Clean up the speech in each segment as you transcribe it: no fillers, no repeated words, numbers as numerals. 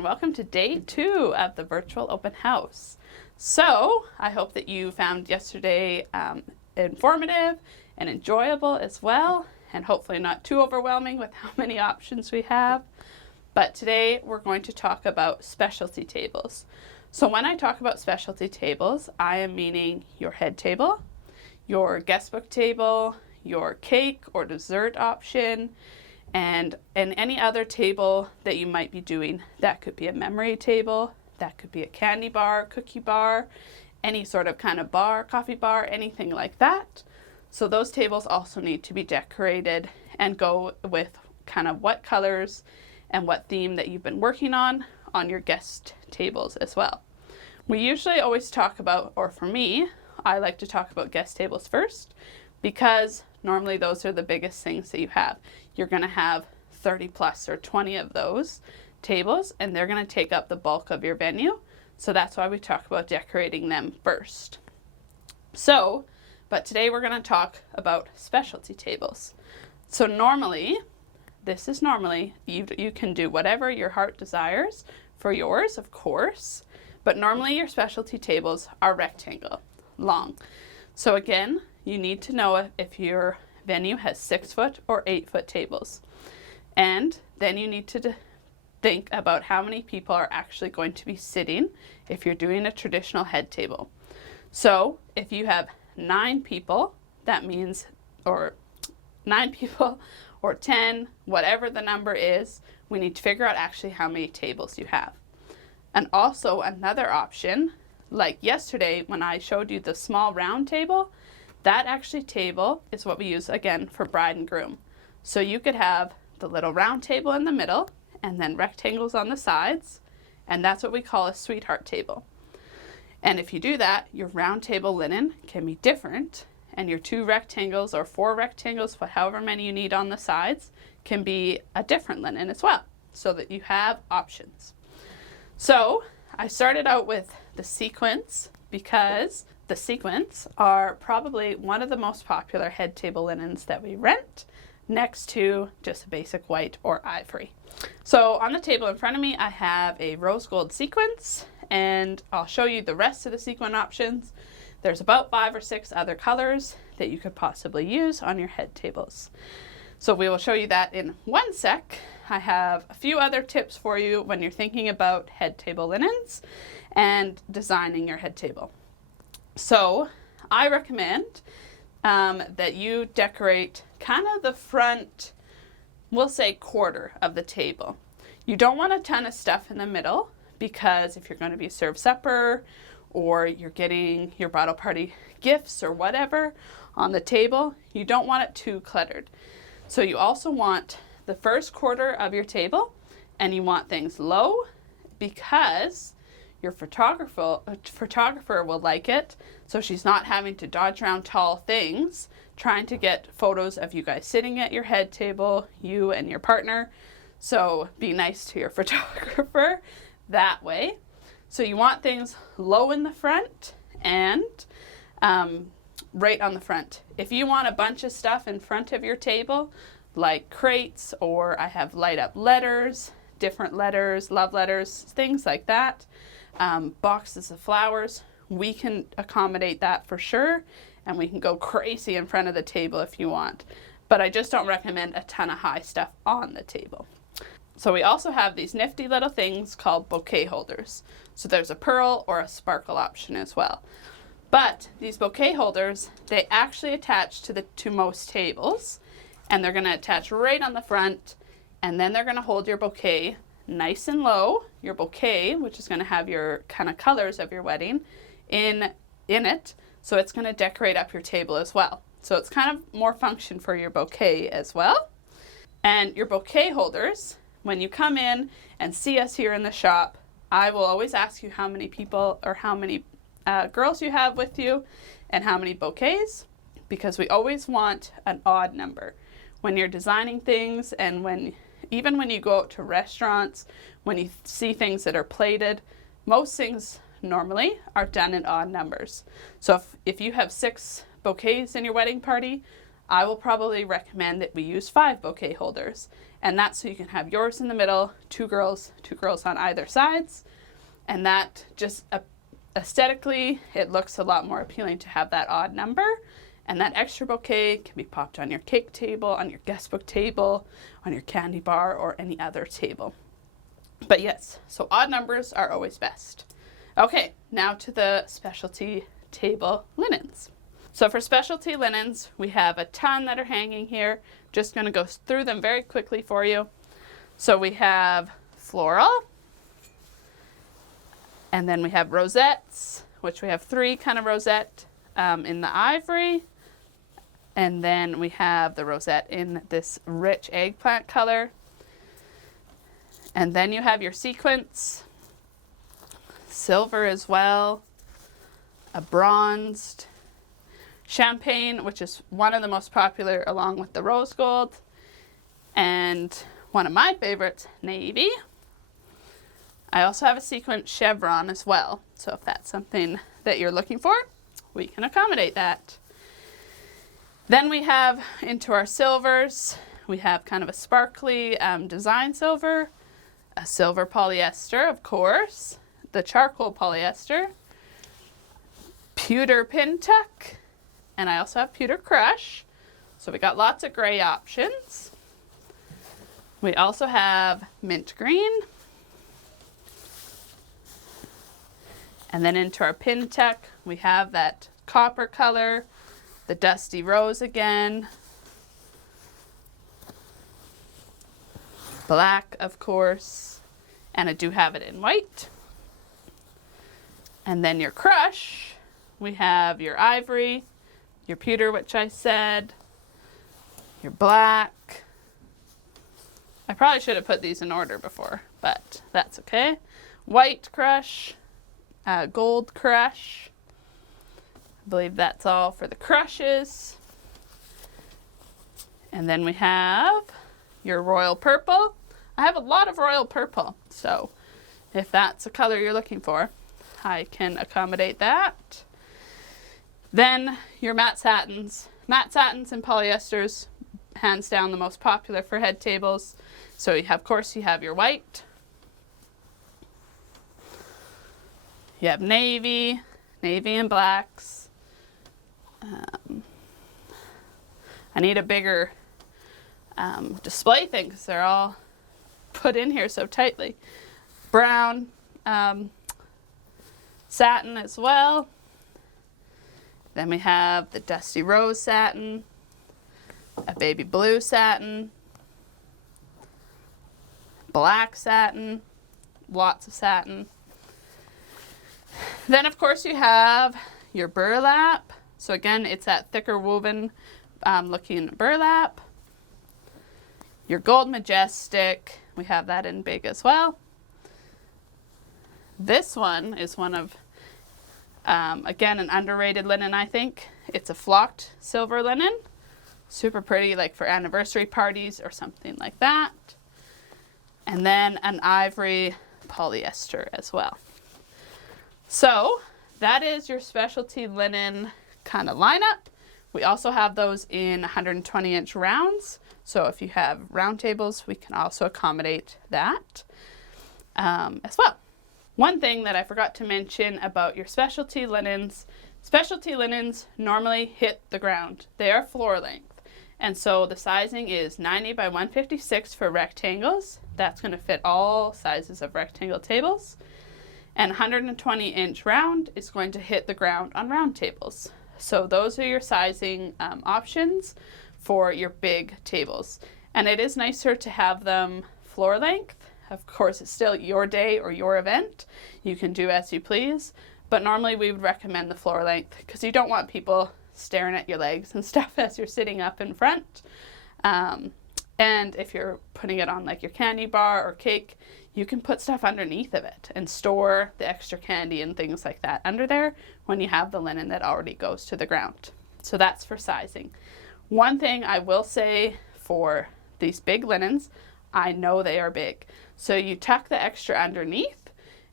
and welcome to day 2 of the virtual open house. So I hope that you found yesterday informative and enjoyable as well, and hopefully not too overwhelming with how many options we have. But today we're going to talk about specialty tables. So when I talk about specialty tables, I am meaning your head table, your guestbook table, your cake or dessert option, and any other table that you might be doing. That could be a memory table, that could be a candy bar, cookie bar, any sort of kind of bar, coffee bar, anything like that. So those tables also need to be decorated and go with kind of what colors and what theme that you've been working on your guest tables as well. We usually always talk about, or for me, I like to talk about guest tables first, because normally those are the biggest things that you have. You're going to have 30 plus or 20 of those tables, and they're going to take up the bulk of your venue. So that's why we talk about decorating them first. But today we're going to talk about specialty tables. So normally, you can do whatever your heart desires for yours, of course, but normally your specialty tables are rectangle long. So again, you need to know if your venue has 6-foot or 8-foot tables. And then you need to think about how many people are actually going to be sitting if you're doing a traditional head table. So if you have 9 people, that means, or 9 people or 10, whatever the number is, we need to figure out actually how many tables you have. And also another option, like yesterday when I showed you the small round table, that actually table is what we use again for bride and groom. So you could have the little round table in the middle and then rectangles on the sides, and that's what we call a sweetheart table. And if you do that, your round table linen can be different, and your 2 rectangles or 4 rectangles, however many you need on the sides, can be a different linen as well, so that you have options. So I started out with the sequins because the sequins are probably one of the most popular head table linens that we rent, next to just a basic white or ivory. So on the table in front of me, I have a rose gold sequins, and I'll show you the rest of the sequin options. There's about 5 or 6 other colors that you could possibly use on your head tables. So we will show you that in one sec. I have a few other tips for you when you're thinking about head table linens and designing your head table. So I recommend that you decorate kind of the front, we'll say quarter of the table. You don't want a ton of stuff in the middle, because if you're going to be served supper or you're getting your bridal party gifts or whatever on the table, you don't want it too cluttered. So you also want the first quarter of your table, and you want things low, because your photographer will like it, so she's not having to dodge around tall things trying to get photos of you guys sitting at your head table, you and your partner. So be nice to your photographer that way. So you want things low in the front and right on the front. If you want a bunch of stuff in front of your table, like crates, or I have light up letters, different letters, love letters, things like that, boxes of flowers, we can accommodate that for sure, and we can go crazy in front of the table if you want. But I just don't recommend a ton of high stuff on the table. So we also have these nifty little things called bouquet holders. So there's a pearl or a sparkle option as well. But these bouquet holders, they actually attach to most tables, and they're going to attach right on the front, and then they're going to hold your bouquet nice and low, your bouquet, which is going to have your kind of colors of your wedding in it, so it's going to decorate up your table as well. So it's kind of more function for your bouquet as well. And your bouquet holders, when you come in and see us here in the shop, I will always ask you how many people or how many girls you have with you and how many bouquets, because we always want an odd number. When you're designing things, and even when you go out to restaurants, when you see things that are plated, most things normally are done in odd numbers. So if you have 6 bouquets in your wedding party, I will probably recommend that we use 5 bouquet holders. And that's so you can have yours in the middle, two girls on either sides. And that just aesthetically, it looks a lot more appealing to have that odd number. And that extra bouquet can be popped on your cake table, on your guestbook table, on your candy bar, or any other table. But yes, so odd numbers are always best. Okay, now to the specialty table linens. So for specialty linens, we have a ton that are hanging here. Just going to go through them very quickly for you. So we have floral, and then we have rosettes, which we have 3 kind of rosette in the ivory. And then we have the rosette in this rich eggplant color. And then you have your sequins, silver as well, a bronzed, champagne, which is one of the most popular along with the rose gold, and one of my favorites, navy. I also have a sequin chevron as well, so if that's something that you're looking for, we can accommodate that. Then we have into our silvers, we have kind of a sparkly design silver, a silver polyester, of course, the charcoal polyester, pewter pin tuck, and I also have pewter crush. So we got lots of gray options. We also have mint green. And then into our pin tuck, we have that copper color, the dusty rose again, black, of course, and I do have it in white. And then your crush, we have your ivory, your pewter, which I said, your black. I probably should have put these in order before, but that's okay. White crush, gold crush. I believe that's all for the crushes. And then we have your royal purple. I have a lot of royal purple, so if that's a color you're looking for, I can accommodate that. Then your matte satins. Matte satins and polyesters, hands down the most popular for head tables. So you have, of course, you have your white. You have navy and blacks. I need a bigger display thing because they're all put in here so tightly. Brown, satin as well. Then we have the dusty rose satin, a baby blue satin, black satin, lots of satin. Then of course you have your burlap. So again, it's that thicker woven looking burlap. Your gold majestic, we have that in big as well. This one is one of, again, an underrated linen, I think. It's a flocked silver linen. Super pretty, like for anniversary parties or something like that. And then an ivory polyester as well. So that is your specialty linen kind of lineup. We also have those in 120-inch rounds. So if you have round tables, we can also accommodate that as well. One thing that I forgot to mention about your specialty linens normally hit the ground. They are floor length. And so the sizing is 90 by 156 for rectangles. That's going to fit all sizes of rectangle tables. And 120-inch round is going to hit the ground on round tables. So those are your sizing options for your big tables. And it is nicer to have them floor length. Of course, it's still your day or your event. You can do as you please. But normally we would recommend the floor length because you don't want people staring at your legs and stuff as you're sitting up in front. And if you're putting it on like your candy bar or cake, you can put stuff underneath of it and store the extra candy and things like that under there when you have the linen that already goes to the ground. So that's for sizing. One thing I will say for these big linens, I know they are big. So you tuck the extra underneath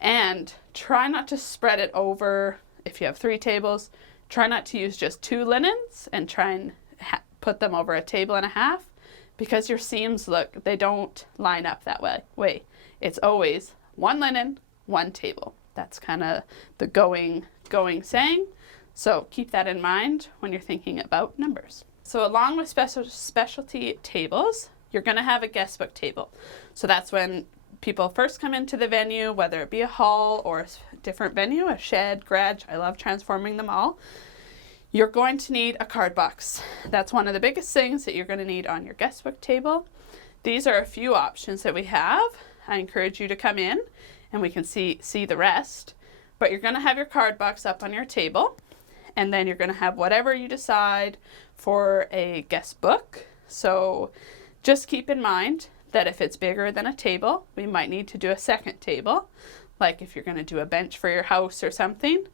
and try not to spread it over. If you have 3 tables, try not to use just 2 linens and try and put put them over a table and a half, because your seams they don't line up that way. It's always one linen, one table. That's kind of the going saying. So keep that in mind when you're thinking about numbers. So along with specialty tables, you're going to have a guest book table. So that's when people first come into the venue, whether it be a hall or a different venue, a shed, garage. I love transforming them all. You're going to need a card box. That's one of the biggest things that you're going to need on your guest book table. These are a few options that we have. I encourage you to come in and we can see the rest. But you're going to have your card box up on your table, and then you're going to have whatever you decide for a guest book. So just keep in mind that if it's bigger than a table, we might need to do a second table. Like if you're going to do a bench for your house or something,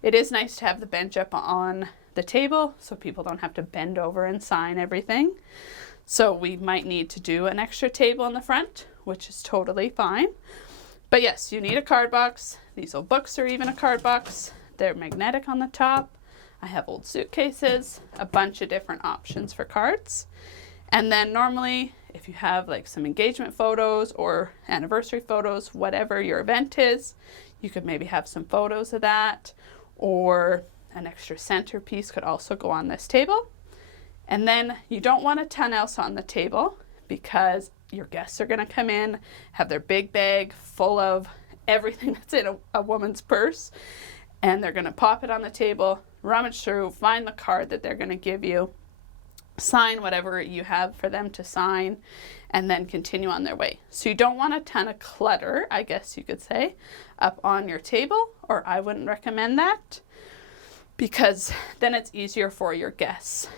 it is nice to have the bench up on the table so people don't have to bend over and sign everything. So we might need to do an extra table in the front, which is totally fine. But yes, you need a card box. These old books are even a card box. They're magnetic on the top. I have old suitcases, a bunch of different options for cards. And then normally, if you have like some engagement photos or anniversary photos, whatever your event is, you could maybe have some photos of that, or an extra centerpiece could also go on this table. And then you don't want a ton else on the table, because your guests are going to come in, have their big bag full of everything that's in a woman's purse, and they're going to pop it on the table, rummage through, find the card that they're going to give you, sign whatever you have for them to sign, and then continue on their way. So you don't want a ton of clutter, I guess you could say, up on your table, or I wouldn't recommend that, because then it's easier for your guests.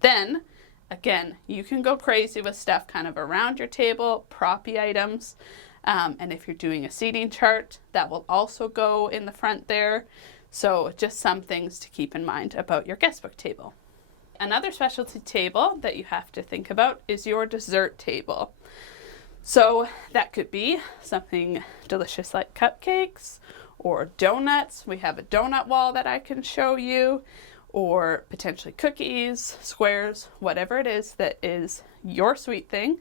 Then, again, you can go crazy with stuff kind of around your table, proppy items, and if you're doing a seating chart, that will also go in the front there. So just some things to keep in mind about your guest book table. Another specialty table that you have to think about is your dessert table. So that could be something delicious like cupcakes or donuts. We have a donut wall that I can show you, or potentially cookies, squares, whatever it is that is your sweet thing.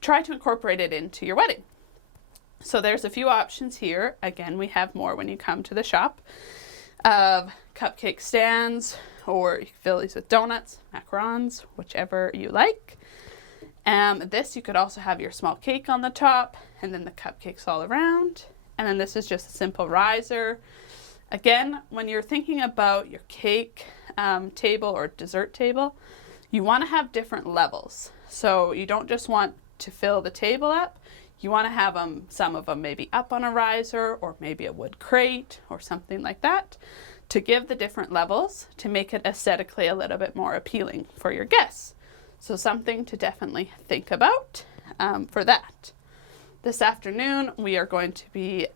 Try to incorporate it into your wedding. So there's a few options here. Again, we have more when you come to the shop, of cupcake stands, or you can fill these with donuts, macarons, whichever you like. This, you could also have your small cake on the top, and then the cupcakes all around. And then this is just a simple riser. Again, when you're thinking about your cake table or dessert table, you want to have different levels. So you don't just want to fill the table up. You want to have some of them maybe up on a riser, or maybe a wood crate or something like that, to give the different levels, to make it aesthetically a little bit more appealing for your guests. So something to definitely think about for that. This afternoon, we are going to be,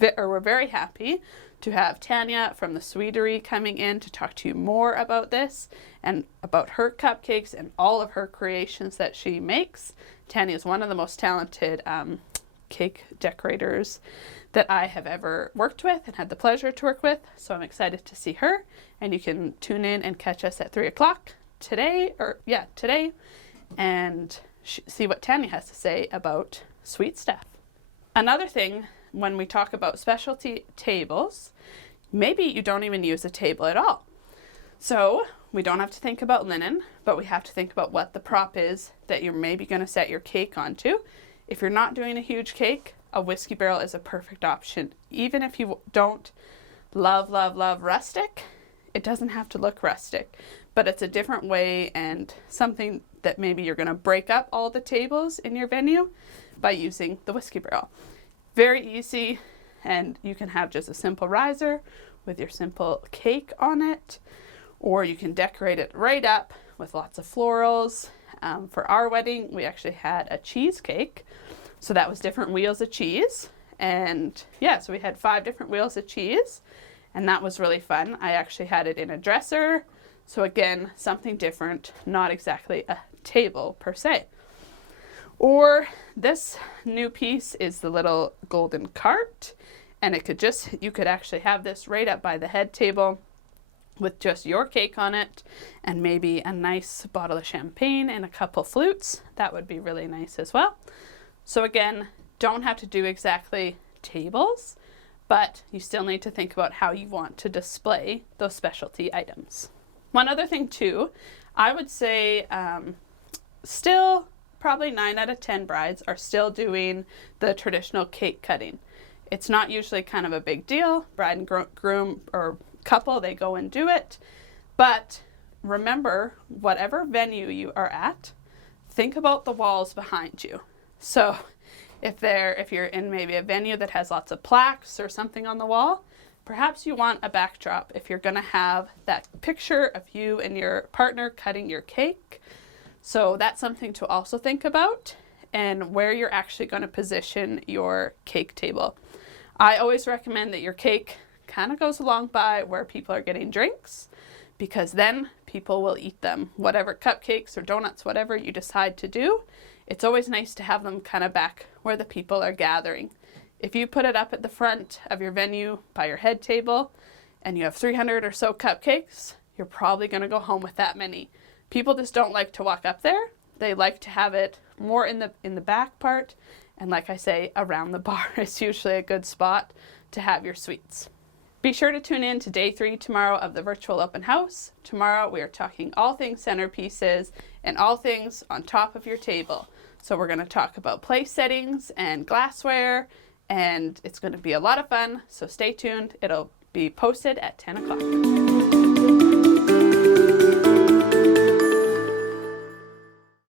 we're very happy to have Tanya from the Sweetery coming in to talk to you more about this and about her cupcakes and all of her creations that she makes. Tanya is one of the most talented cake decorators that I have ever worked with and had the pleasure to work with. So I'm excited to see her, and you can tune in and catch us at 3 o'clock today, and see what Tanya has to say about sweet stuff. Another thing, when we talk about specialty tables, maybe you don't even use a table at all. So we don't have to think about linen, but we have to think about what the prop is that you're maybe going to set your cake onto. If you're not doing a huge cake, a whiskey barrel is a perfect option. Even if you don't love rustic, it doesn't have to look rustic, but it's a different way, and something that maybe you're going to break up all the tables in your venue by using the whiskey barrel. Very easy, and you can have just a simple riser with your simple cake on it, or you can decorate it right up with lots of florals. For our wedding, we actually had a cheesecake, so that was different wheels of cheese, and yeah, so we had 5 different wheels of cheese, and that was really fun. I actually had it in a dresser, so again, something different, not exactly a table per se. Or this new piece is the little golden cart, and you could actually have this right up by the head table, with just your cake on it and maybe a nice bottle of champagne and a couple flutes. That would be really nice as well. So again, don't have to do exactly tables, but you still need to think about how you want to display those specialty items. One other thing too, I would say still probably 9 out of 10 brides are still doing the traditional cake cutting. It's not usually kind of a big deal. Bride and groom or couple, they go and do it. But remember, whatever venue you are at, think about the walls behind you. So if you're in maybe a venue that has lots of plaques or something on the wall, perhaps you want a backdrop if you're going to have that picture of you and your partner cutting your cake. So that's something to also think about, and where you're actually going to position your cake table. I always recommend that your cake kind of goes along by where people are getting drinks, because then people will eat them. Whatever cupcakes or donuts, whatever you decide to do, it's always nice to have them kind of back where the people are gathering. If you put it up at the front of your venue by your head table and you have 300 or so cupcakes, you're probably going to go home with that many. People just don't like to walk up there. They like to have it more in the back part, and like I say, around the bar is usually a good spot to have your sweets. Be sure to tune in to day 3 tomorrow of the virtual open house. Tomorrow we are talking all things centerpieces and all things on top of your table. So we're going to talk about place settings and glassware, and it's going to be a lot of fun. So stay tuned. It'll be posted at 10 o'clock.